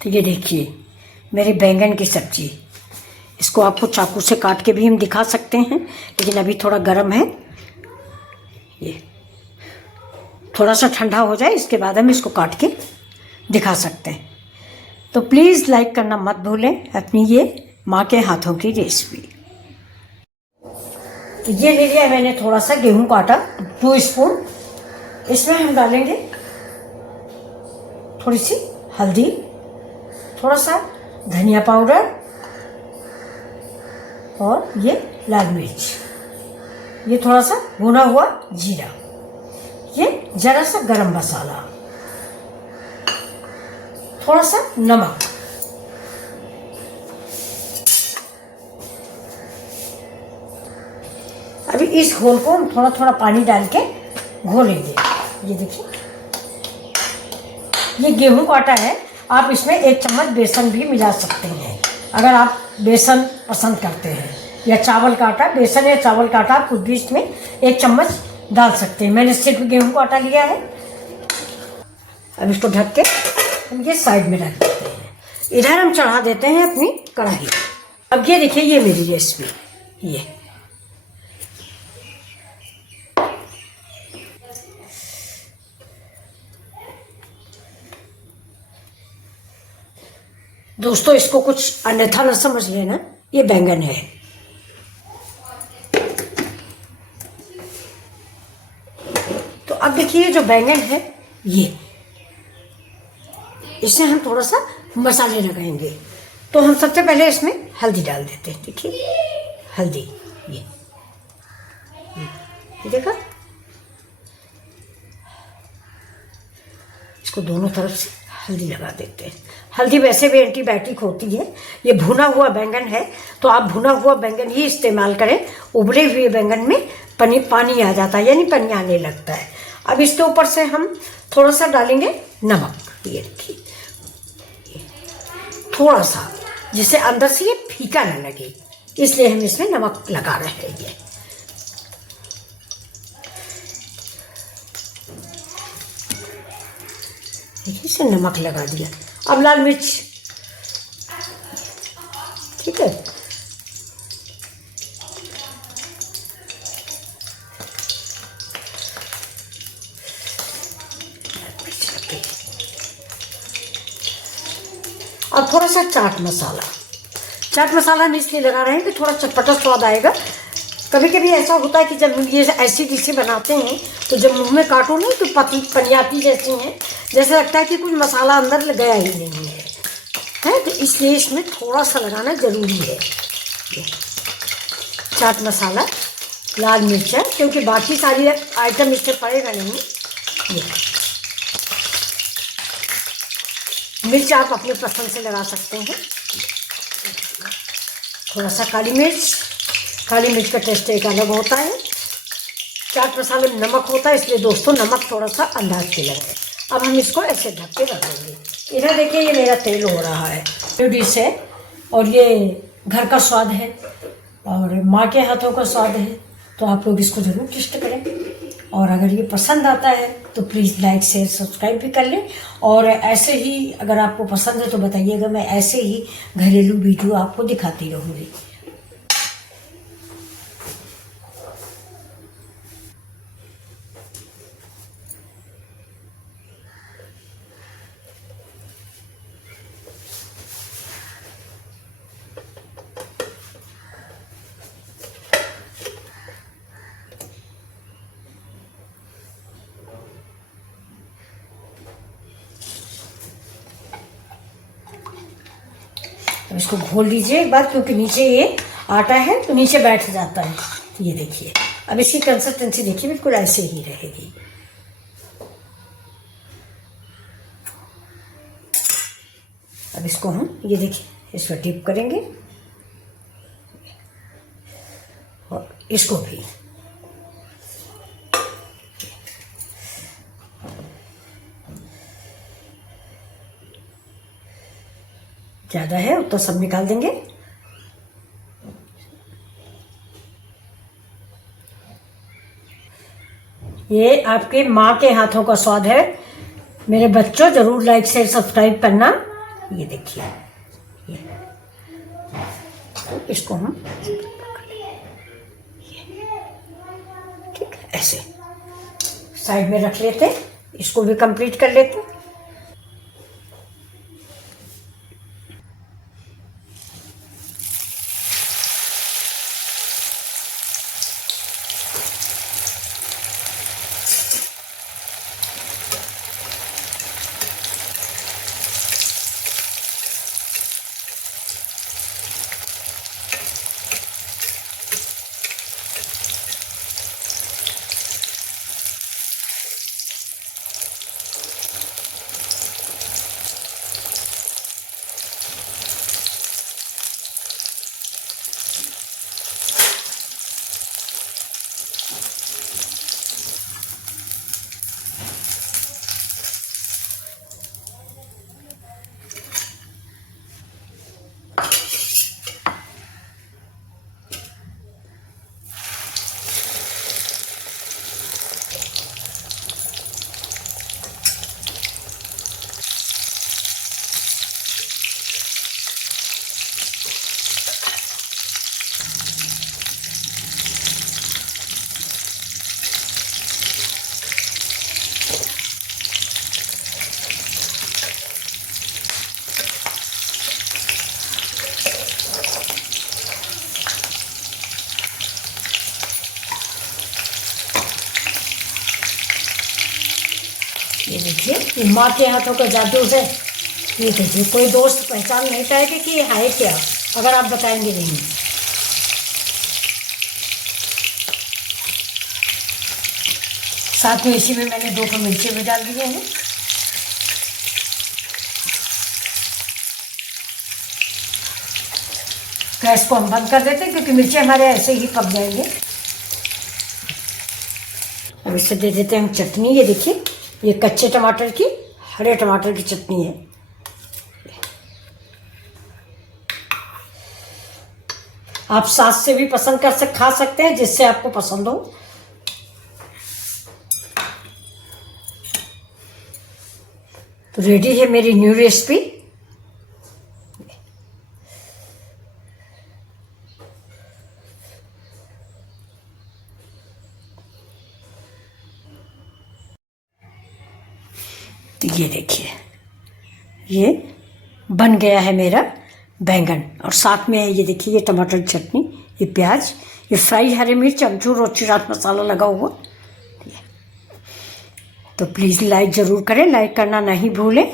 तो ये देखिए मेरी बैंगन की सब्जी। इसको आपको चाकू से काट के भी हम दिखा सकते हैं, लेकिन अभी थोड़ा गर्म है। ये थोड़ा सा ठंडा हो जाए इसके बाद हम इसको काट के दिखा सकते हैं। तो प्लीज़ लाइक करना मत भूलें अपनी ये माँ के हाथों की रेसिपी। तो ये ले लिया मैंने थोड़ा सा गेहूं का आटा 2 स्पून। इसमें हम डालेंगे थोड़ी सी हल्दी, थोड़ा सा धनिया पाउडर और ये लाल मिर्च, ये थोड़ा सा भुना हुआ जीरा, ये जरा सा गरम मसाला, थोड़ा सा नमक, अभी इस घोल को हम थोड़ा थोड़ा पानी डाल के घोलेंगे। ये देखिए ये गेहूं का आटा है, आप इसमें 1 चम्मच बेसन भी मिला सकते हैं अगर आप बेसन पसंद करते हैं, या चावल का आटा। बेसन या चावल का आटा आप कुछ भी इसमें 1 चम्मच डाल सकते हैं। मैंने सिर्फ गेहूं का आटा लिया है। अब इसको ढक के हम ये साइड में रख देते हैं। इधर हम चढ़ा देते हैं अपनी कढ़ाई। अब ये देखिए ये मेरी रेसिपी। ये दोस्तों इसको कुछ अन्यथा न समझ लेना, ये बैंगन है। तो अब देखिए जो बैंगन है ये, इसमें हम थोड़ा सा मसाले लगाएंगे। तो हम सबसे पहले इसमें हल्दी डाल देते हैं। देखिए हल्दी, ये देखा, इसको दोनों तरफ से हल्दी लगा देते हैं। हल्दी वैसे भी एंटीबायोटिक होती है। ये भुना हुआ बैंगन है तो आप भुना हुआ बैंगन ही इस्तेमाल करें। उबले हुए बैंगन में पानी आ जाता है, यानी पानी आने लगता है। अब इसके ऊपर से हम थोड़ा सा डालेंगे नमक। ये देखिए थोड़ा सा, जिससे अंदर से ये फीका न लगे, इसलिए हम इसमें नमक लगा रहे हैं। ये देखिए इसे नमक लगा दिया। अब लाल मिर्च, ठीक है। और थोड़ा सा चाट मसाला। चाट मसाला हम इसलिए लगा रहे हैं कि थोड़ा चटपटा स्वाद आएगा। कभी कभी ऐसा होता है कि जब हम ये ऐसी डिशें बनाते हैं तो जब मुंह में काटो नहीं तो पनियाती जैसी हैं, जैसा लगता है कि कुछ मसाला अंदर गया ही नहीं है, तो इसलिए इसमें थोड़ा सा लगाना ज़रूरी है। चाट मसाला, लाल मिर्चा, क्योंकि बाकी सारी आइटम इसमें पड़ेगा नहीं। ये मिर्च आप अपने पसंद से लगा सकते हैं। थोड़ा सा काली मिर्च, काली मिर्च का टेस्ट एक अलग होता है। चाट मसाले में नमक होता है, इसलिए दोस्तों नमक थोड़ा सा अंदाज के लगाए। अब हम इसको ऐसे ढक के रख देंगे। इधर देखिए ये मेरा तेल हो रहा है। न्यू डिश है और ये घर का स्वाद है और माँ के हाथों का स्वाद है, तो आप लोग इसको ज़रूर टेस्ट करें। और अगर ये पसंद आता है तो प्लीज़ लाइक शेयर सब्सक्राइब भी कर लें। और ऐसे ही अगर आपको पसंद है तो बताइएगा, मैं ऐसे ही घरेलू वीडियो आपको दिखाती रहूँगी। अब इसको घोल दीजिए एक बार, क्योंकि नीचे ये आटा है तो नीचे बैठ जाता है। तो ये देखिए अब इसकी कंसिस्टेंसी देखिए बिल्कुल ऐसे ही रहेगी। अब इसको हम ये देखिए इसमें डिप करेंगे और इसको भी। ज़्यादा है उतना सब निकाल देंगे। ये आपके माँ के हाथों का स्वाद है। मेरे बच्चों ज़रूर लाइक शेयर सब्सक्राइब करना। ये देखिए, ये इसको हम ठीक है ऐसे साइड में रख लेते, इसको भी कंप्लीट कर लेते। ये देखिए, ये माँ के हाथों का जादू है। ये देखिए, कोई दोस्त पहचान नहीं पाएगा कि ये है क्या, अगर आप बताएंगे नहीं। साथ में इसी में मैंने 2 मिर्ची भी डाल दिए हैं। गैस को हम बंद कर देते हैं क्योंकि मिर्ची हमारे ऐसे ही पक जाएंगे। अब इससे दे देते हैं हम चटनी। ये देखिए, ये कच्चे टमाटर की, हरे टमाटर की चटनी है। आप सास से भी पसंद खा सकते हैं, जिससे आपको पसंद हो। तो रेडी है मेरी न्यू रेसिपी। तो ये देखिए, ये बन गया है मेरा बैंगन, और साथ में ये देखिए, ये टमाटर की चटनी, ये प्याज, ये फ्राई हरी मिर्च, अमचूर और चाट मसाला लगा हुआ। तो प्लीज़ लाइक ज़रूर करें, लाइक करना नहीं भूलें।